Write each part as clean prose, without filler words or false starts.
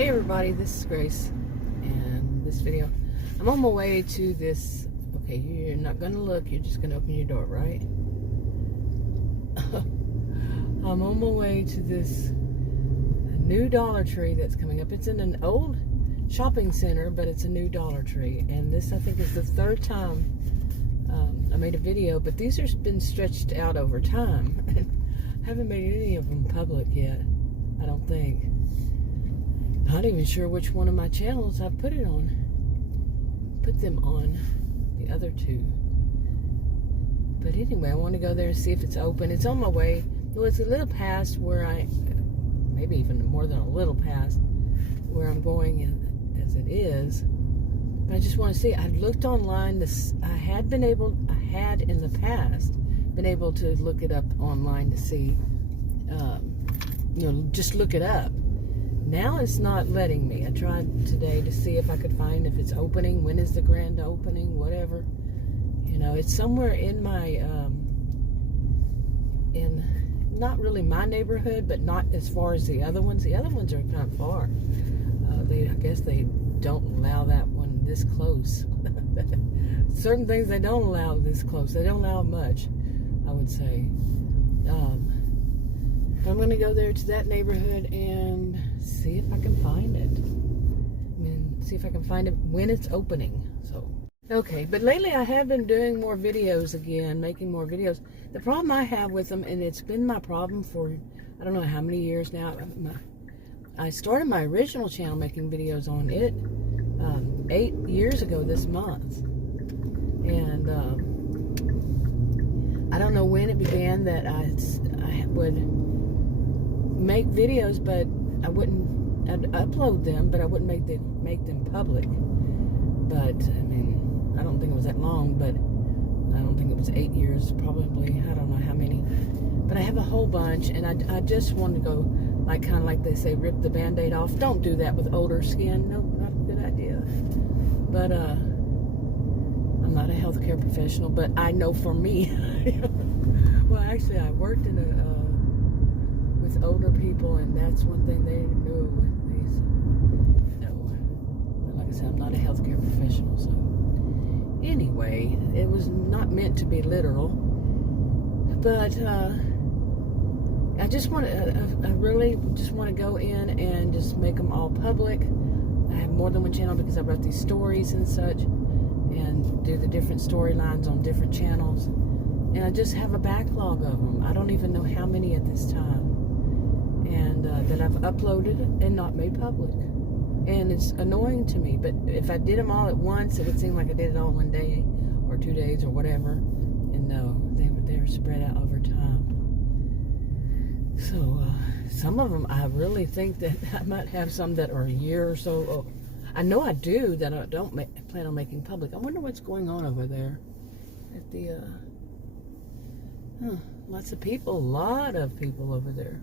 Hey everybody, this is Grace, and this video, I'm on my way to this, okay, you're not going to look, you're just going to open your door, right? I'm on my way to this new Dollar Tree that's coming up. It's in an old shopping center, but it's a new Dollar Tree, and this I think is the third time I made a video, but these have been stretched out over time. I haven't made any of them public yet, I don't think. Not even sure which one of my channels I've put them on, the other two. But anyway, I want to go there and see if it's open. It's on my way. Well, it's a little past where maybe even more than a little past where I'm going as it is. But I just want to see. I looked online. I had in the past been able to look it up online to see, just look it up. Now it's not letting me. I tried today to see if I could find if it's opening, when is the grand opening, whatever. It's somewhere in my, in not really my neighborhood, but not as far as the other ones. The other ones are kind of far. I guess they don't allow that one this close. Certain things they don't allow this close. They don't allow much, I would say. I'm going to go there to that neighborhood and see if I can find it. See if I can find it when it's opening. Okay, but lately I have been doing more videos again, making more videos. The problem I have with them, and it's been my problem for I don't know how many years now. I started my original channel making videos on it 8 years ago this month. And I don't know when it began that I would make videos, but I'd upload them, but I wouldn't make them public. But I don't think it was that long, but I don't think it was 8 years, probably, I don't know how many. But I have a whole bunch, and I just want to go, kind of like they say, rip the Band-Aid off. Don't do that with older skin. Nope, not a good idea. But I'm not a healthcare professional, but I know for me. Well, actually, I worked in with older people, and that's one thing they knew. But like I said, I'm not a healthcare professional, so anyway, it was not meant to be literal. But I really just want to go in and just make them all public. I have more than one channel because I wrote these stories and such, and do the different storylines on different channels. And I just have a backlog of them. I don't even know how many at this time. And that I've uploaded and not made public. And it's annoying to me. But if I did them all at once, it would seem like I did it all one day or 2 days or whatever. And no, they're spread out over time. So some of them, I really think that I might have some that are a year or so. Oh, I know I do that I don't plan on making public. I wonder what's going on over there at the, lots of people, a lot of people over there.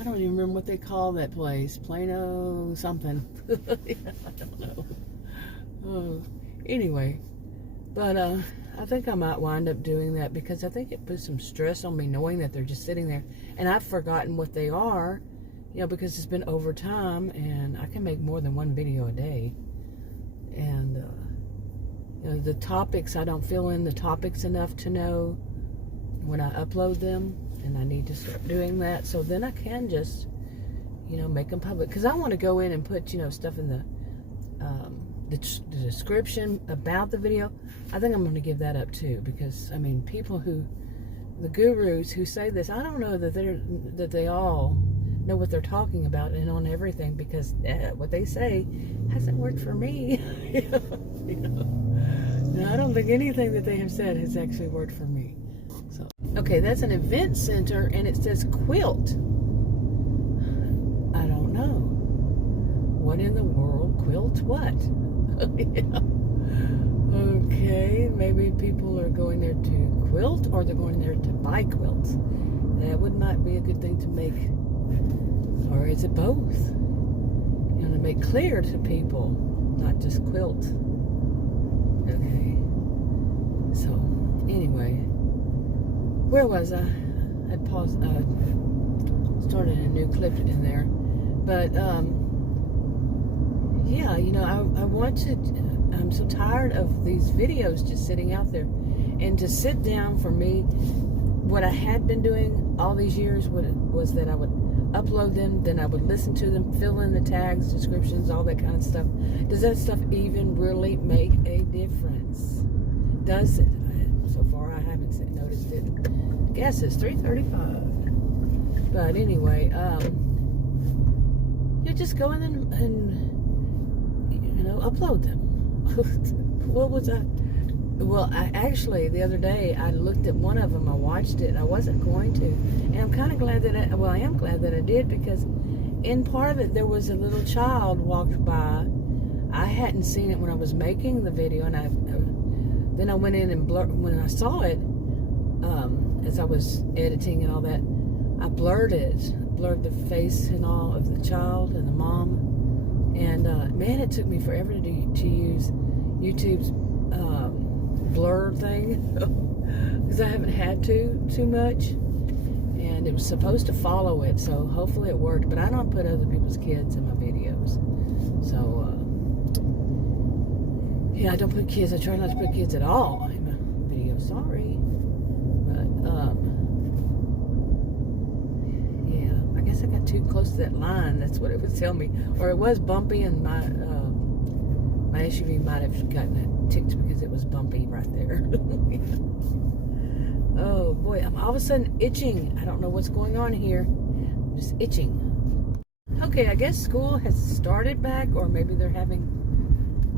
I don't even remember what they call that place. Plano something. I don't know. Anyway, but I think I might wind up doing that because I think it puts some stress on me knowing that they're just sitting there. And I've forgotten what they are, because it's been over time, and I can make more than one video a day. And the topics, I don't fill in the topics enough to know when I upload them. And I need to start doing that, so then I can just, make them public. Because I want to go in and put, stuff in the description about the video. I think I'm going to give that up too, because people the gurus who say this, I don't know that they all know what they're talking about and on everything, because what they say hasn't worked for me. No, I don't think anything that they have said has actually worked for me. Okay, that's an event center, and it says quilt. I don't know. What in the world? Quilt what? Okay, maybe people are going there to quilt, or they're going there to buy quilts. That might be a good thing to make. Or is it both? To make clear to people, not just quilt. Okay. So, anyway. Where was I? I paused, started a new clip in there. But yeah, you know, I want to, I'm so tired of these videos just sitting out there. And to sit down for me, what I had been doing all these years was that I would upload them, then I would listen to them, fill in the tags, descriptions, all that kind of stuff. Does that stuff even really make a difference? Does it? So far, I haven't noticed it. I guess it's 3:35. But anyway, you just go in and you know, upload them. What was I? Well, I actually, the other day, I looked at one of them, I watched it, and I wasn't going to. And I'm kind of glad that I am glad that I did, because in part of it, there was a little child walked by. I hadn't seen it when I was making the video, and then I went in and when I saw it, as I was editing and all that, I blurred the face and all of the child and the mom. And man, it took me forever to use YouTube's blur thing, because I haven't had too much, and it was supposed to follow it, so hopefully it worked. But I don't put other people's kids in my videos, so yeah, I don't put kids. I try not to put kids at all in my videos. Sorry, but yeah, I guess I got too close to that line. That's what it was telling me, or it was bumpy, and my SUV might have gotten it ticked because it was bumpy right there. Oh boy, I'm all of a sudden itching. I don't know what's going on here. I'm just itching. Okay, I guess school has started back, or maybe they're having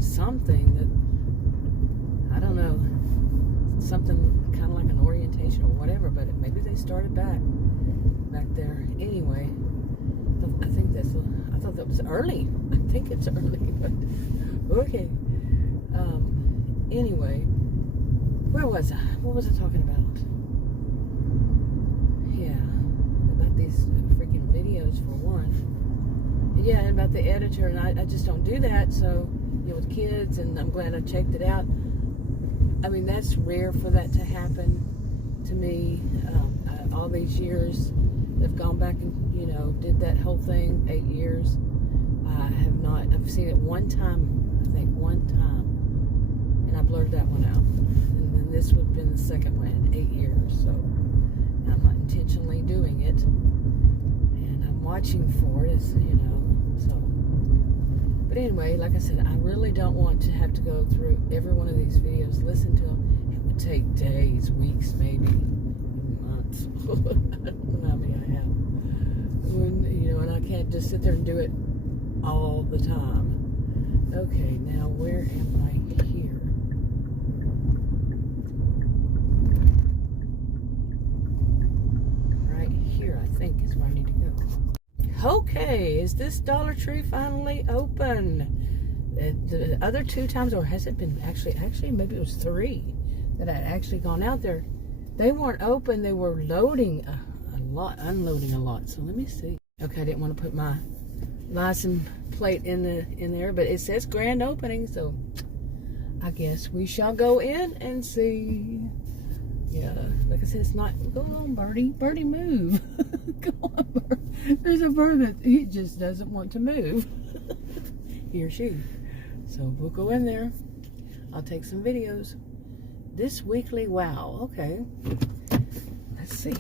something that, I don't know, something kind of like an orientation or whatever, but maybe they started back there. Anyway, I thought that was early. I think it's early, but okay. Anyway, where was I? What was I talking about? Yeah, about these freaking videos for one. Yeah, and about the editor, and I just don't do that. So, you know, with kids, and I'm glad I checked it out. I mean, that's rare for that to happen to me. All these years, they've gone back and, you know, did that whole thing, 8 years. I have not. I've seen it one time, I think one time, and I blurred that one out. And then this would have been the second one in 8 years. So I'm not intentionally doing it, and I'm watching for it, as you know. So, but anyway, like I said, I really don't want to have to go through every one of these videos, listen to them. It would take days, weeks, maybe months. I don't know how many I have. When, you know, and I can't just sit there and do it all the time. Okay, now where am I here? Right here, I think, is where I need to go. Okay, is this Dollar Tree finally open? The other 2 times, or has it been actually maybe it was 3 that I'd actually gone out there. They weren't open. They were loading a lot, unloading a lot. So let me see. Okay, I didn't want to put my license plate in there, but it says grand opening, so I guess we shall go in and see. Yeah, like I said, it's not. Go on, birdie, birdie, move. Go on, bird. There's a bird that he just doesn't want to move. He or she. So we'll go in there. I'll take some videos. This weekly wow. Okay. Let's see.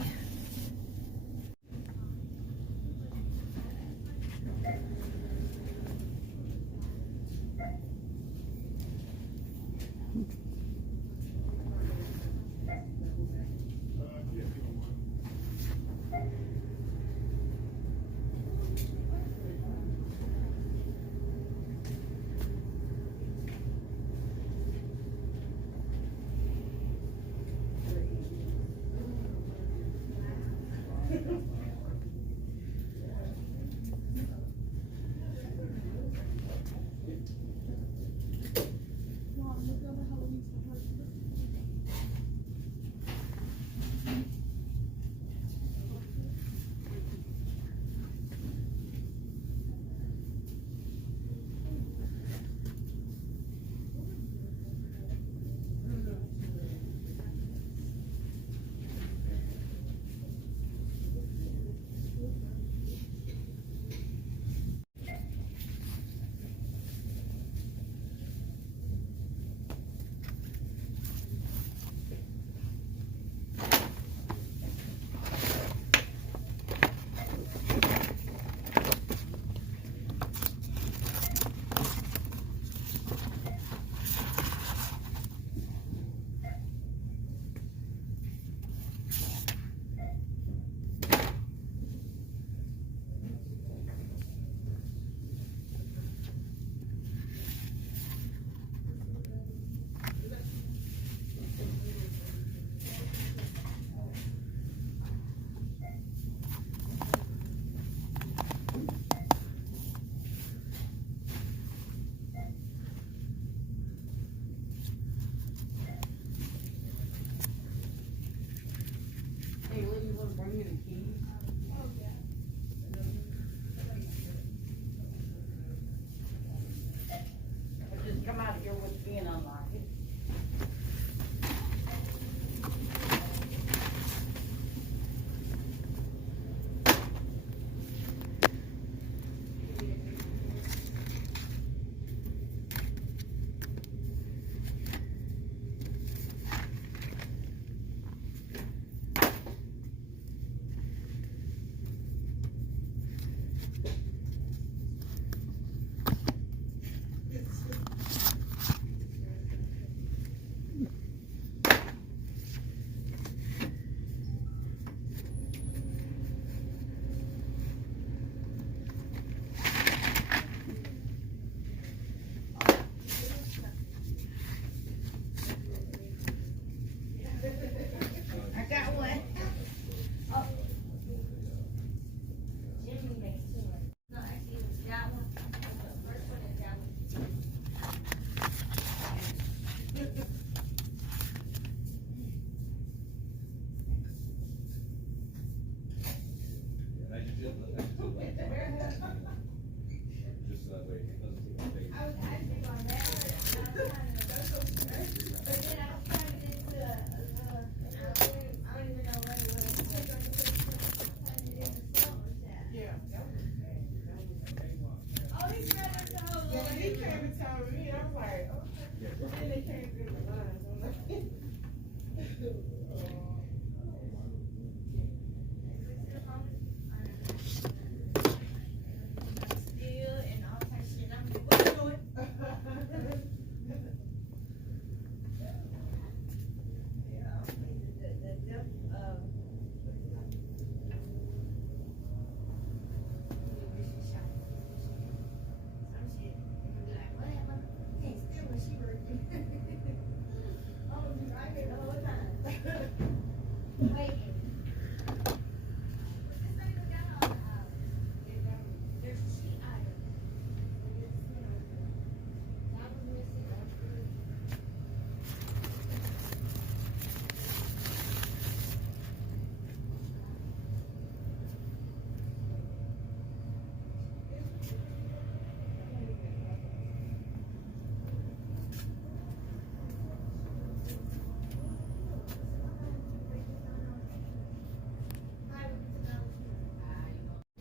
Yeah, he came and told me. I was like, okay. And then they came through the lines. I'm like,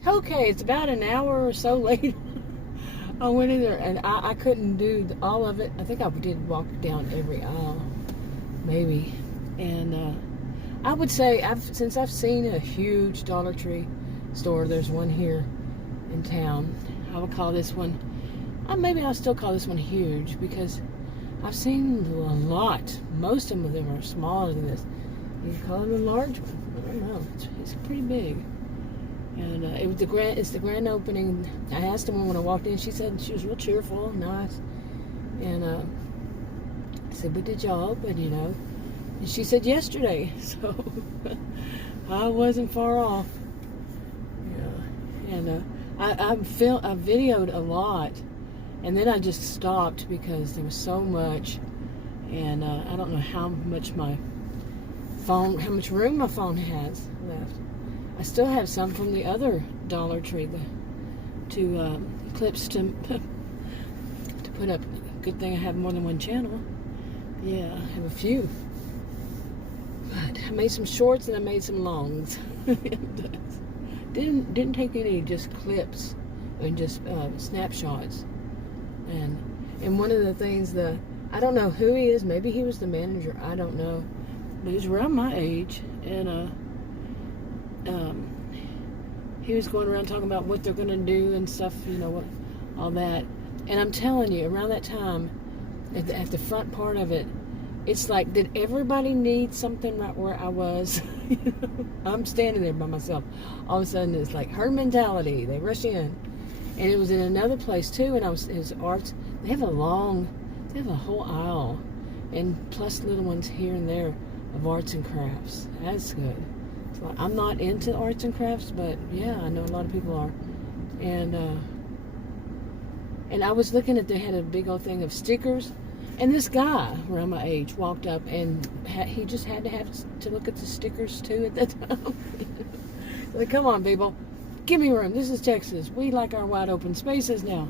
Okay, it's about an hour or so later. I went in there and I couldn't do all of it. I think I did walk down every aisle, maybe. And I would say, since I've seen a huge Dollar Tree store, there's one here in town. I would call this one, maybe I'll still call this one huge, because I've seen a lot. Most of them are smaller than this. You can call it a large one. I don't know. It's pretty big. And it's the grand opening. I asked the woman when I walked in. She said she was real cheerful, nice. And I said, "But did y'all open, you know?" And she said yesterday. So I wasn't far off. Yeah. And I videoed a lot, and then I just stopped because there was so much, and I don't know how much how much room my phone has left. I still have some from the other Dollar Tree, the two clips to put up. Good thing I have more than one channel. Yeah, I have a few. But I made some shorts and I made some longs. Didn't take any just clips and just snapshots. And one of the things, I don't know who he is. Maybe he was the manager. I don't know. But he's around my age, and he was going around talking about what they're going to do and stuff, you know, all that. And I'm telling you, around that time, at the front part of it, it's like, did everybody need something right where I was? I'm standing there by myself. All of a sudden, it's like herd mentality. They rush in. And it was in another place, too, and it was arts. They have a whole aisle, and plus little ones here and there of arts and crafts. That's good. I'm not into arts and crafts, but yeah, I know a lot of people are. And I was looking they had a big old thing of stickers, and this guy around my age walked up, and he just had to look at the stickers too at that time. Like, come on, people, give me room. This is Texas. We like our wide open spaces now,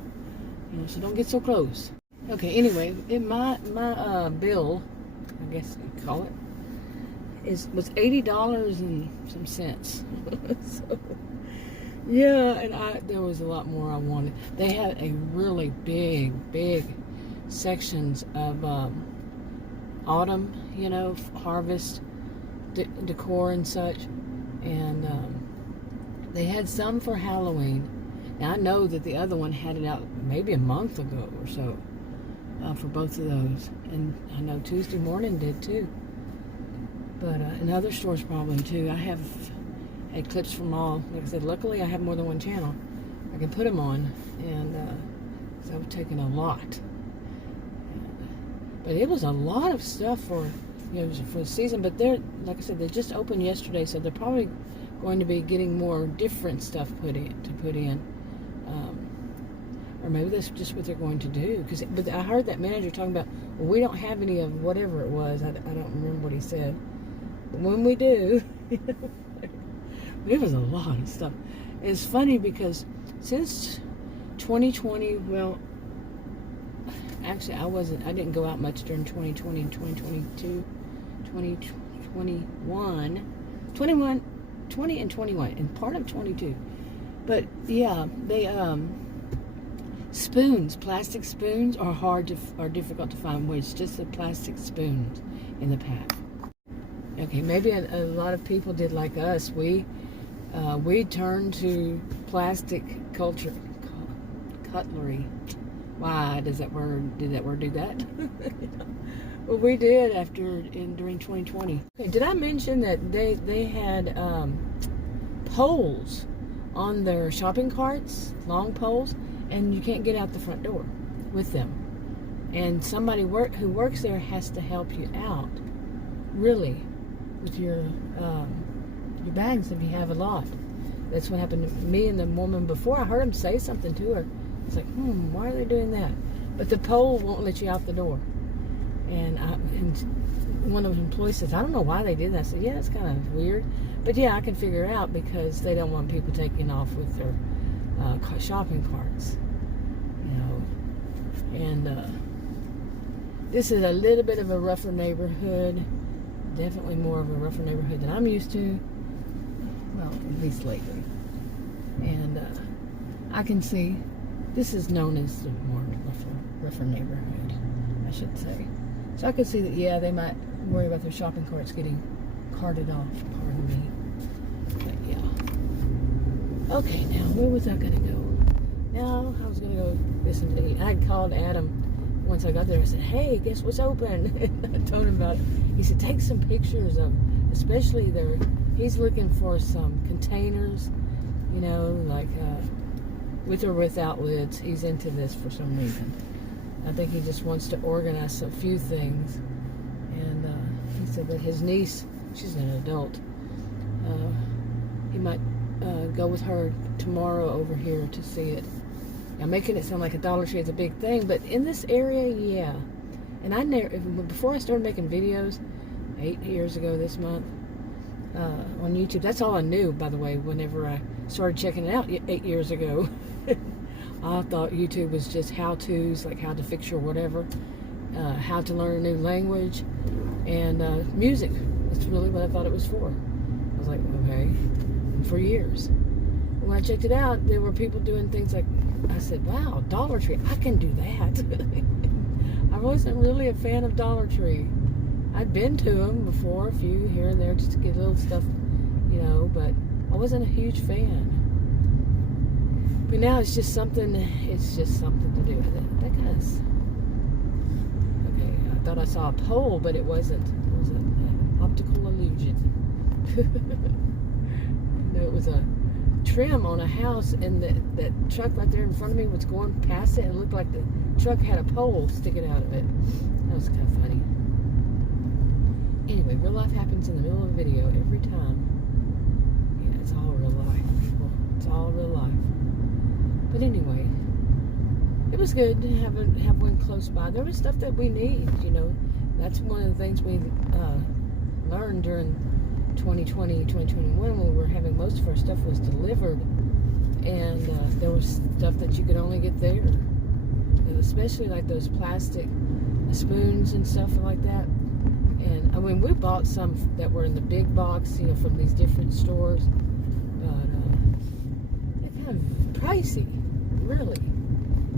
you know. So don't get so close. Okay. Anyway, my bill, I guess you call it, was $80 and some cents. So, yeah, and there was a lot more I wanted. They had a really big sections of autumn, you know, harvest decor and such, and they had some for Halloween. Now I know that the other one had it out maybe a month ago or so for both of those, and I know Tuesday Morning did too. But in other stores probably too. I have had clips from all. Like I said, luckily I have more than one channel I can put them on, and so I've taken a lot. But it was a lot of stuff for the season. But they're, like I said, they just opened yesterday, so they're probably going to be getting more different stuff put in. Or maybe that's just what they're going to do. But I heard that manager talking about, well, we don't have any of whatever it was. I don't remember what he said. But when we do, it was a lot of stuff. It's funny because since 2020, well, actually I didn't go out much during 2020 and 2022, 20 and 21, and part of 22. But yeah, Spoons, plastic spoons are difficult to find. Where it's just the plastic spoons in the pack. Okay, maybe a lot of people did like us. We turned to plastic cutlery. Why did that word do that? Well, we did during 2020. Okay, did I mention that they had poles on their shopping carts, long poles, and you can't get out the front door with them. And somebody who works there has to help you out, really, with your bags if you have a lot. That's what happened to me and the woman before. I heard him say something to her. It's like, why are they doing that? But the pole won't let you out the door. And one of the employees says, I don't know why they did that. I said, yeah, it's kind of weird. But yeah, I can figure it out because they don't want people taking off with their shopping carts. And this is a little bit of a rougher neighborhood. Definitely more of a rougher neighborhood than I'm used to. Well, at least lately. And I can see this is known as the more rougher neighborhood, I should say. So I can see that, yeah, they might worry about their shopping carts getting carted off. Pardon me. But yeah. Okay, now where was I going to go? Now I was going to go listen to I had called Adam once I got there. I said, hey, guess what's open? I told him about it. He said, take some pictures of, especially he's looking for some containers, like with or without lids. He's into this for some reason. I think he just wants to organize a few things. And he said that his niece, she's an adult, he might go with her tomorrow over here to see it. Now, making it sound like a Dollar Tree is a big thing, but in this area, yeah. And before I started making videos, 8 years ago this month, on YouTube, that's all I knew, by the way, whenever I started checking it out 8 years ago. I thought YouTube was just how-tos, like how to fix your whatever, how to learn a new language, and music. That's really what I thought it was for. I was like, okay, for years. When I checked it out, there were people doing things like, I said, wow, Dollar Tree, I can do that. I wasn't really a fan of Dollar Tree. I'd been to them before, a few here and there, just to get little stuff, but I wasn't a huge fan. But now it's just something to do with it. That kind of, okay, I thought I saw a pole, but it wasn't. It was an optical illusion. It was a trim on a house, and that truck right there in front of me was going past it, and it looked like the truck had a pole sticking out of it. That was kind of funny. Anyway, real life happens in the middle of a video every time. Yeah, it's all real life, people. It's all real life. But anyway, it was good to have one close by. There was stuff that we need, That's one of the things we learned during 2020, 2021, when we were having most of our stuff was delivered. And there was stuff that you could only get there. And especially like those plastic spoons and stuff like that. And I mean, we bought some that were in the big box, from these different stores. But they're kind of pricey, really.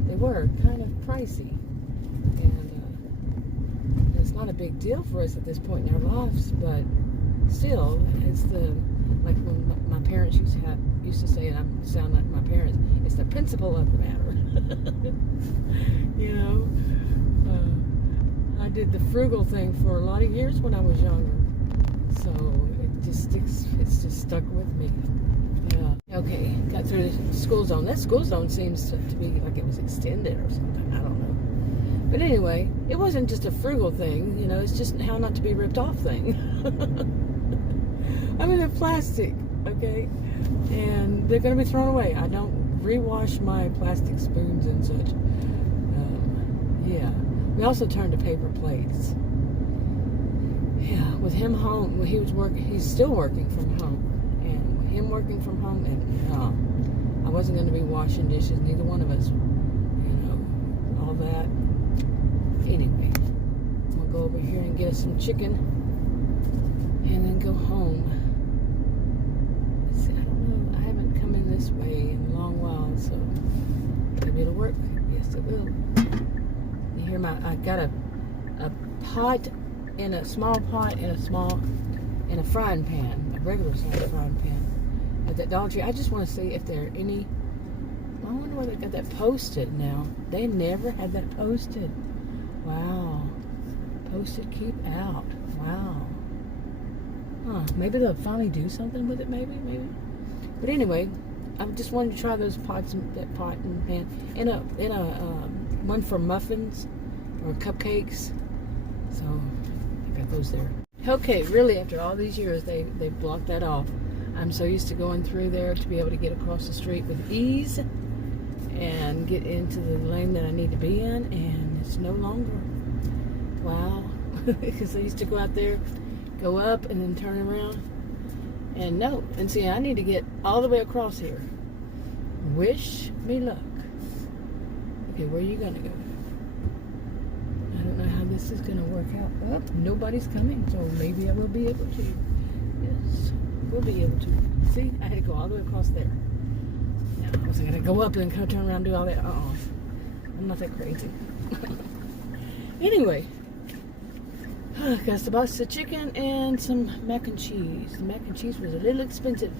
They were kind of pricey. And it's not a big deal for us at this point in our lives, but still, it's like when my parents used to say, and I sound like my parents, it's the principle of the matter. I did the frugal thing for a lot of years when I was younger, so it's just stuck with me. Yeah. Okay, got through the school zone. That school zone seems to be like it was extended or something. I don't know. But anyway, it wasn't just a frugal thing, it's just how not to be ripped off thing. I mean, they're plastic, okay? And they're going to be thrown away. I don't rewash my plastic spoons and such. Yeah. We also turned to paper plates. Yeah, with him home, he's still working from home. And with him working from home, and I wasn't going to be washing dishes, neither one of us, all that. Anyway, we'll go over here and get us some chicken and then go home. Let's see, I don't know, I haven't come in this way in a long while, so maybe Maybe it'll work. Yes, it will. You hear I got a pot in a small pot in a frying pan, a regular size frying pan at that Dollar Tree. I just want to see if there are any. I wonder where they got that posted now. They never had that posted. Wow. Posted keep out. Wow. Huh. Maybe they'll finally do something with it. Maybe. But anyway, I just wanted to try those pots, that pot and pan, in a one for muffins or cupcakes. So I got those there. Okay, really, after all these years, they blocked that off. I'm so used to going through there to be able to get across the street with ease and get into the lane that I need to be in, and it's no longer. Wow. Because I used to go out there, go up, and then turn around. And no. And see, I need to get all the way across here. Wish me luck. Okay, where are you going to go? I don't know how this is going to work out. Well, nobody's coming, so maybe I will be able to. Yes, we'll be able to. See, I had to go all the way across there. Now, I was going to go up and then kind of turn around and do all that. I'm not that crazy. Anyway, got some box of chicken and some mac and cheese. The mac and cheese was a little expensive.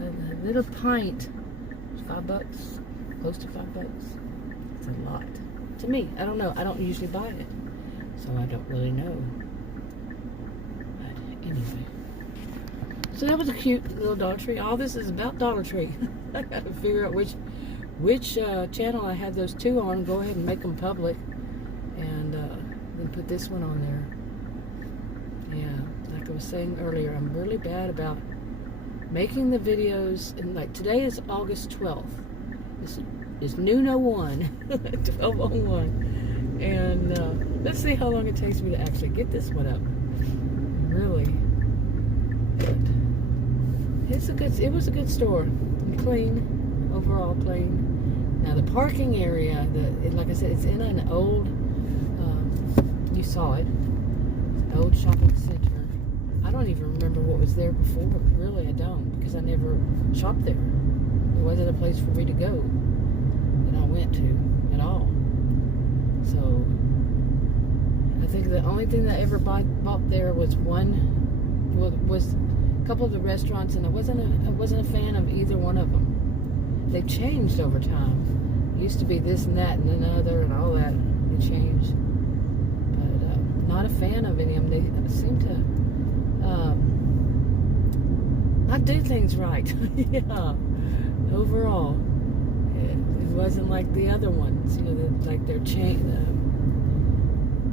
A little pint was $5, close to $5. It's a lot. To me, I don't know. I don't usually buy it, so I don't really know. But anyway, so that was a cute little Dollar Tree. All this is about Dollar Tree. I got to figure out which channel I had those two on. Go ahead and make them public, and then put this one on there. Yeah, like I was saying earlier, I'm really bad about making the videos. And like today is August 12th. It's noon 01, 12:01, and let's see how long it takes me to actually get this one up. Really, but it was a good store, clean, overall clean. Now the parking area, like I said, it's in an old, you saw it, an old shopping center. I don't even remember what was there before. Really, I don't, because I never shopped there. It wasn't a place for me to go that I went to at all. So I think the only thing that I ever bought there was a couple of the restaurants, and I wasn't a fan of either one of them. They've changed over time. It used to be this and that and another and all that. They changed, but not a fan of any of them. They seem to not do things right. Yeah, overall. It wasn't like the other ones, like their chain,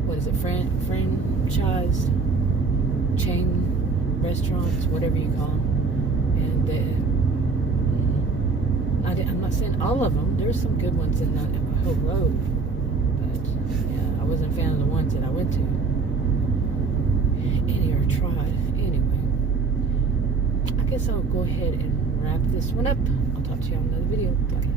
what is it, franchise chain restaurants, whatever you call them. And I'm not saying all of them. There's some good ones in the whole road, but yeah, I wasn't a fan of the ones that I went to. Or tried. Anyway, I guess I'll go ahead and wrap this one up. I'll talk to you on another video. Bye.